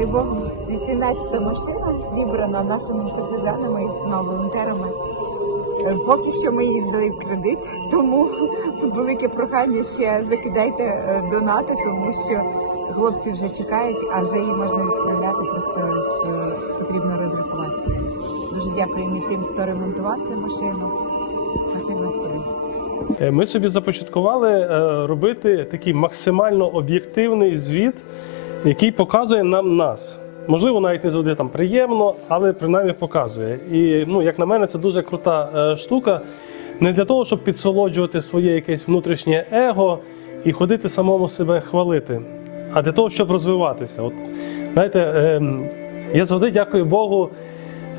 Дякувати Богу. 18 машина зібрана нашими прихожанами і всіма волонтерами. Е, Поки що ми її взяли в кредит, тому велике прохання ще закидайте е, донати, тому що хлопці вже чекають, а вже її можна відправляти, просто що потрібно розрахуватися. Дуже дякуємо і тим, хто ремонтував цю машину. Спасибо співі. Е, Ми собі започаткували робити такий максимально об'єктивний звіт, який показує нам нас. Можливо, навіть не завжди там приємно, але принаймні показує. І ну, як на мене, це дуже крута е, штука. Не для того, щоб підсолоджувати своє якесь внутрішнє его і ходити самому себе хвалити, а для того, щоб розвиватися. От, знаєте, е, я завжди дякую Богу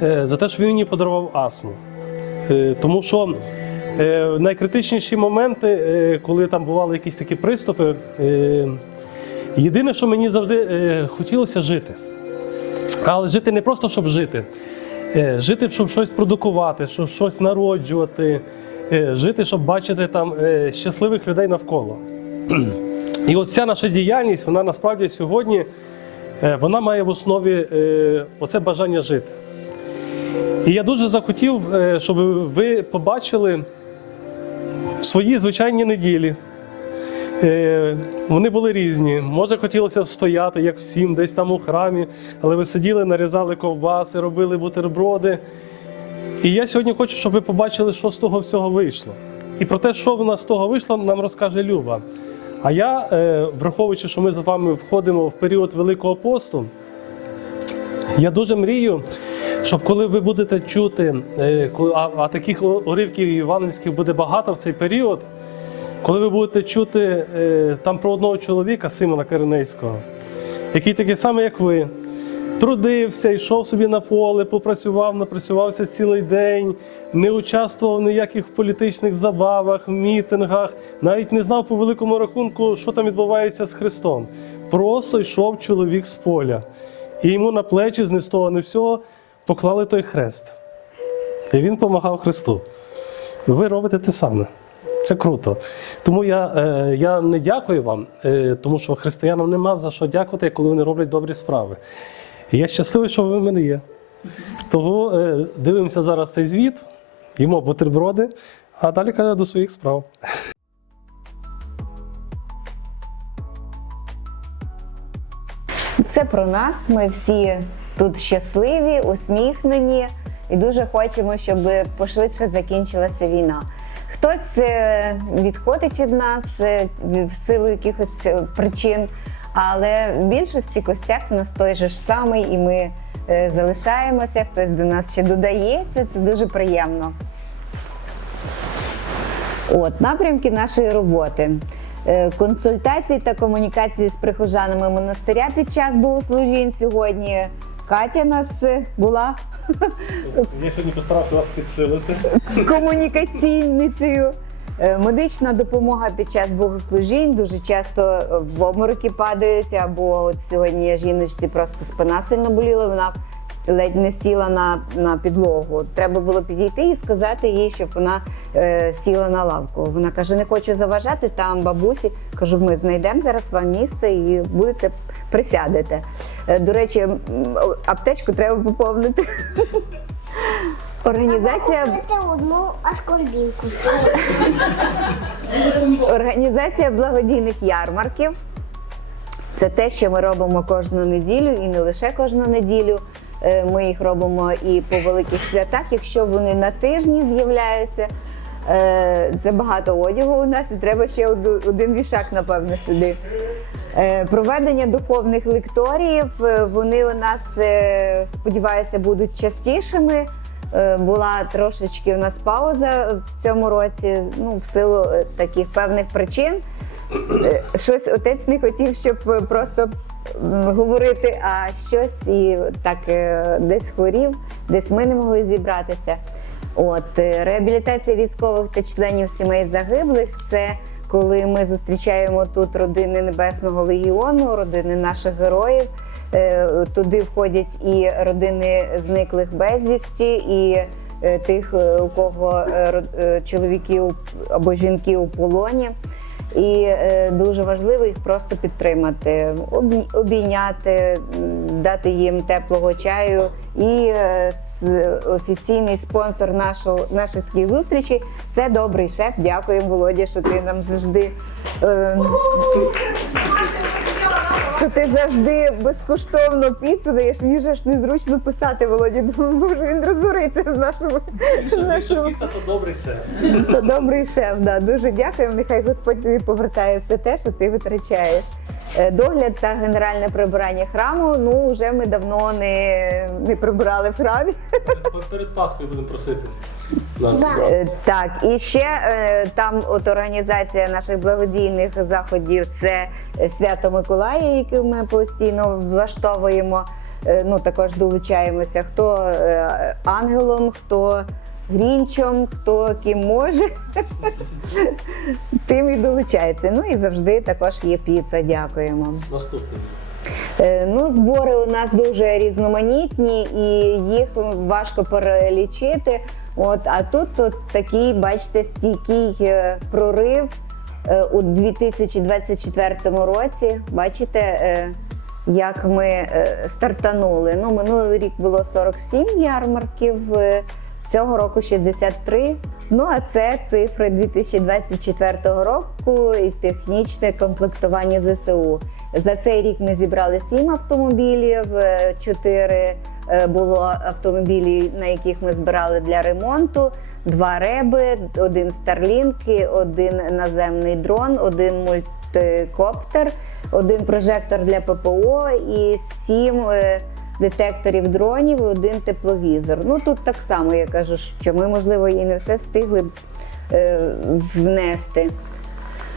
е, за те, що він мені подарував астму. Е, Тому що е, найкритичніші моменти, е, коли там бували якісь такі приступи, е, єдине, що мені завжди е, хотілося жити. Але жити не просто щоб жити, Е, жити, щоб щось продукувати, щоб щось народжувати, е, жити, щоб бачити там е, щасливих людей навколо. І от вся наша діяльність, вона насправді сьогодні е, вона має в основі е, оце бажання жити. І я дуже захотів, е, щоб ви побачили свої звичайні неділі. Е, Вони були різні. Може, хотілося стояти, як всім, десь там у храмі, але ви сиділи, нарізали ковбаси, робили бутерброди. І я сьогодні хочу, щоб ви побачили, що з того всього вийшло. І про те, що в нас з того вийшло, нам розкаже Люба. А я, е, враховуючи, що ми з вами входимо в період Великого посту, я дуже мрію, щоб коли ви будете чути, е, а, таких уривків євангельських буде багато в цей період, коли ви будете чути е, там про одного чоловіка, Симона Киринейського, який такий самий, як ви, трудився, йшов собі на поле, попрацював, напрацювався цілий день, не участвував в ніяких політичних забавах, мітингах, навіть не знав по великому рахунку, що там відбувається з Христом. Просто йшов чоловік з поля. І йому на плечі з ні з того, ні всього поклали той хрест. І він допомагав Христу. Ви робите те саме. Це круто. Тому я, е, я не дякую вам, е, тому що християнам нема за що дякувати, коли вони роблять добрі справи. Я щасливий, що ви в мене є. Тому е, дивимося зараз цей звіт, їмо бутерброди, а далі каже до своїх справ. Це про нас. Ми всі тут щасливі, усміхнені і дуже хочемо, щоб пошвидше закінчилася війна. Хтось е, відходить від нас е, в силу якихось е, причин, але в більшості костяк в нас той же ж самий, і ми залишаємося. Хтось до нас ще додається. Це дуже приємно. От напрямки нашої роботи. Консультації та комунікації з прихожанами монастиря під час богослужінь сьогодні. Катя нас е, була Я сьогодні постарався вас підсилити. комунікаційницею. Е, Медична допомога під час богослужінь дуже часто в обмороки падають, або от сьогодні жіночці просто спина сильно боліла, вона ледь не сіла на, на підлогу. Треба було підійти і сказати їй, щоб вона е, сіла на лавку. Вона каже: не хочу заважати там бабусі. Кажу, ми знайдемо зараз вам місце і будете присядете. Е, до речі, аптечку треба поповнити. Організація одну аскорбінку. Організація благодійних ярмарків. Це те, що ми робимо кожну неділю, і не лише кожну неділю. Е, Ми їх робимо і по великих святах, якщо вони на тижні з'являються. Е, Це багато одягу у нас, і треба ще один вішак, напевно, сюди. Е, Проведення духовних лекторіїв. е, Вони у нас, е, сподіваюся, будуть частішими. Була трошечки у нас пауза в цьому році, ну, в силу таких певних причин. Щось отець не хотів, щоб просто говорити, а щось і так десь хворів, десь ми не могли зібратися. От реабілітація військових та членів сімей загиблих це коли ми зустрічаємо тут родини Небесного легіону, родини наших героїв. Е, Туди входять і родини зниклих безвісті, і е, тих, е, у кого чоловіки або жінки у полоні. І е, дуже важливо їх просто підтримати, обійняти, дати їм теплого чаю. І е, офіційний спонсор нашого, наших таких зустрічей це добрий шеф. Дякуємо, Володя, що ти нам завжди. Що ти завжди безкоштовно піцу даєш, мені ж аж незручно писати, Володі. Думаю, може він розориться з нашими. з нашими це добре все. то добрий шеф, да. дуже дякуємо. Нехай Господь тобі повертає все те, що ти витрачаєш. Е, Догляд та генеральне прибирання храму. Ну вже ми давно не, не прибирали в храмі. Перед Паскою будемо просити нас. Е, Так, і ще е, там от організація наших благодійних заходів це Свято Миколая, яке ми постійно влаштовуємо. Е, Ну також долучаємося. Хто е, ангелом, хто грінчом, хто ким може, тим і долучається. Ну і завжди також є піца. Дякуємо. Наступний. Е, Ну, збори у нас дуже різноманітні і їх важко перелічити. От, а тут от такий, бачите, стійкий е, прорив е, у 2024 році. Бачите, е, як ми стартанули. Ну, минулий рік було 47 ярмарків, цього року 63. Ну а це цифри 2024 року і технічне комплектування ЗСУ. За цей рік ми зібрали 7 автомобілів, 4 було автомобілі, на яких ми збирали для ремонту, два реби, один Старлінк, один наземний дрон, один мультикоптер, один прожектор для ППО і 7 детекторів дронів і один тепловізор. Ну тут так само я кажу, що ми, можливо, і не все встигли б е, внести.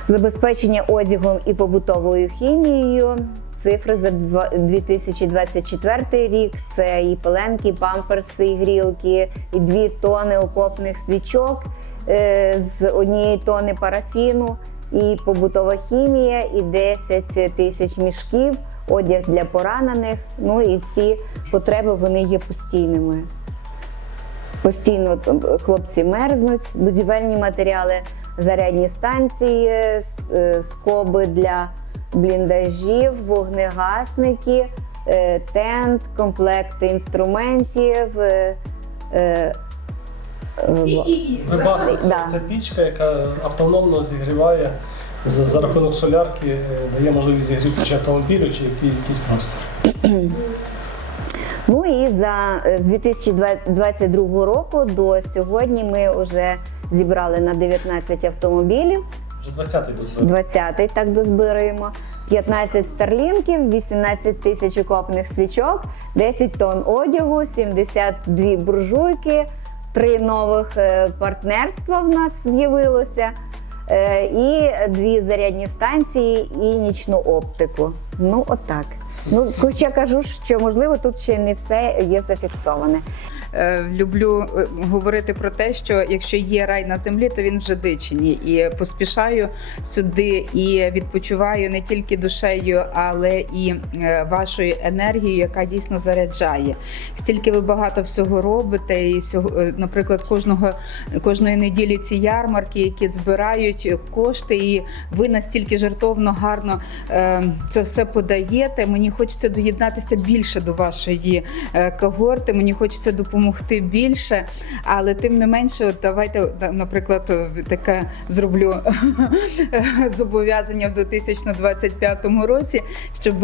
Забезпечення одягом і побутовою хімією. Цифри за 2024 рік це і пеленки, і памперси, і грілки, і 2 тони окопних свічок е, з однієї тони парафіну, і побутова хімія, і 10 тисяч мішків, одяг для поранених. Ну і ці потреби вони є постійними. Постійно хлопці мерзнуть, будівельні матеріали, зарядні станції, е, скоби для бліндажів, вогнегасники, е, тент, комплекти інструментів. е, е, Вебасто це, Да. це пічка, яка автономно зігріває за, за рахунок солярки, дає можливість зігріти чи автомобілю, чи який- якийсь простір. Ну і за з 2022 року до сьогодні ми вже зібрали на 19 автомобілів. Вже 20-й дозбив. 20-й так дозбираємо. 15 старлінків, 18 тисяч окопних свічок, 10 тонн одягу, 72 буржуйки, три нових е, партнерства в нас з'явилося, е, і дві зарядні станції і нічну оптику. Ну, отак. Ну, хоча кажу, що можливо тут ще не все є зафіксоване. Е, Люблю е, говорити про те, що якщо є рай на землі, то він вже дичині. І поспішаю сюди і відпочиваю не тільки душею, але і е, вашою енергією, яка дійсно заряджає. Стільки ви багато всього робите, і наприклад, кожного кожної неділі ці ярмарки, які збирають кошти, і ви настільки жартовно гарно це все подаєте. Мені хочеться доєднатися більше до вашої когорти. Мені хочеться допомогти допомогти більше. Але тим не менше, от давайте, наприклад, таке зроблю зобов'язання в 2025 році, щоб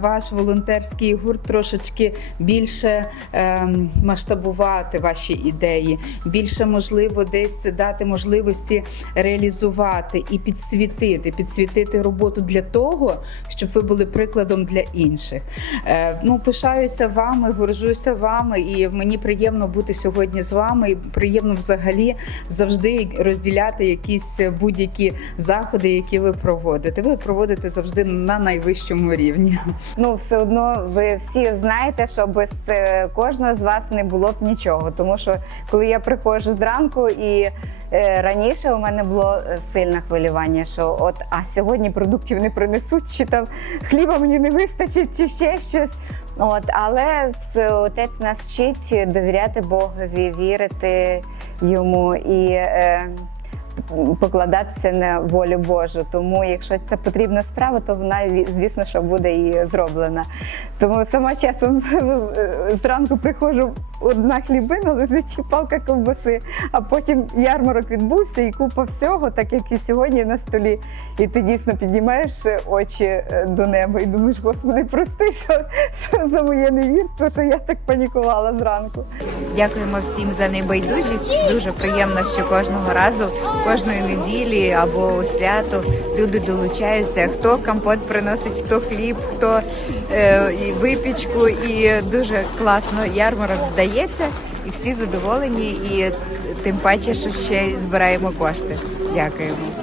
ваш волонтерський гурт трошечки більше ем, масштабувати ваші ідеї, більше можливо десь дати можливості реалізувати і підсвітити, підсвітити роботу для того, щоб ви були прикладом для інших. Е, ну, пишаюся вами, горжуся вами, і мені приємно бути сьогодні з вами. І приємно взагалі завжди розділяти якісь будь-які заходи, які ви проводите. Ви проводите завжди на найвищому рівні. Ну, все одно ви всі знаєте, що без е, кожного з вас не було б нічого. Тому що коли я приходжу зранку і е, раніше у мене було е, сильне хвилювання, що от а сьогодні продуктів не принесуть, чи там хліба мені не вистачить, чи ще щось. От, але отець нас вчить довіряти Богові, вірити йому і. Е, покладатися на волю Божу. Тому, якщо це потрібна справа, то вона звісно, що буде і зроблена. Тому сама часом зранку приходжу, одна хлібина лежить і палка ковбаси, а потім ярмарок відбувся і купа всього, так як і сьогодні на столі. І ти дійсно піднімаєш очі е, до неба і думаєш, Господи, прости, що, що за моє невірство, що я так панікувала зранку. Дякуємо всім за небайдужість. Дуже приємно, що кожного разу, кожної неділі або у свято люди долучаються. Хто компот приносить, хто хліб, хто е, і випічку. І дуже класно ярмарок вдається, і всі задоволені. І тим паче, що ще збираємо кошти. Дякуємо.